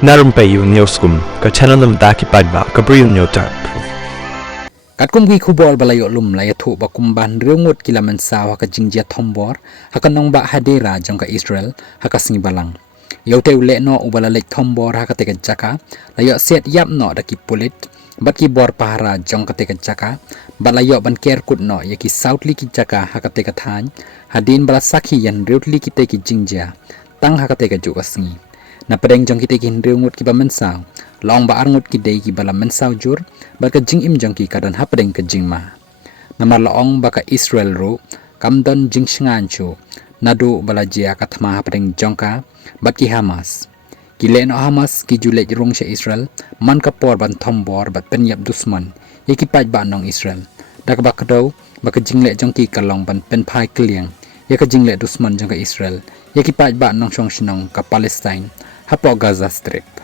Narum payu neoskum ka chananam daki padba ka briu neotar. Katkum gi khubol balayo lum la yathu bakum ban reungut kilaman saw ka jingjia thombor hakanong ba hadera jong ka Israel hakasingi balang. Yote ule no ubala lek thombor hakateka jaka la yo set yap no daki pulit bat ki bor pahara jong kateka jaka balayo ban ker kut no yaki sautli ki jaka hakateka than hadin bala sakhi yan reutli ki te ki jingjia tang hakateka juga singi. Na pedeng jong kita kin reungut ki ba mensaw long ba arngut ki dei ki bala mensaw jur ba ka jing im jong ki kadan ha pedeng ka jing ma namar laong ba ka Israel ro kamdon jing shingan chu nadu bala jia ka thma ha pedeng jong ka ba ki Hamas ki le no Hamas ki jule rong sha Israel man ka por ban thombor ba pen yap dusman ye ki paj ba nong Israel dak ba ka do ba ka jing le jong ki kalong ban pen phai kliang ye ka jing le dusman jong ka Israel ye ki paj ba nong shong shinong ka Palestine hapo Gaza Strip.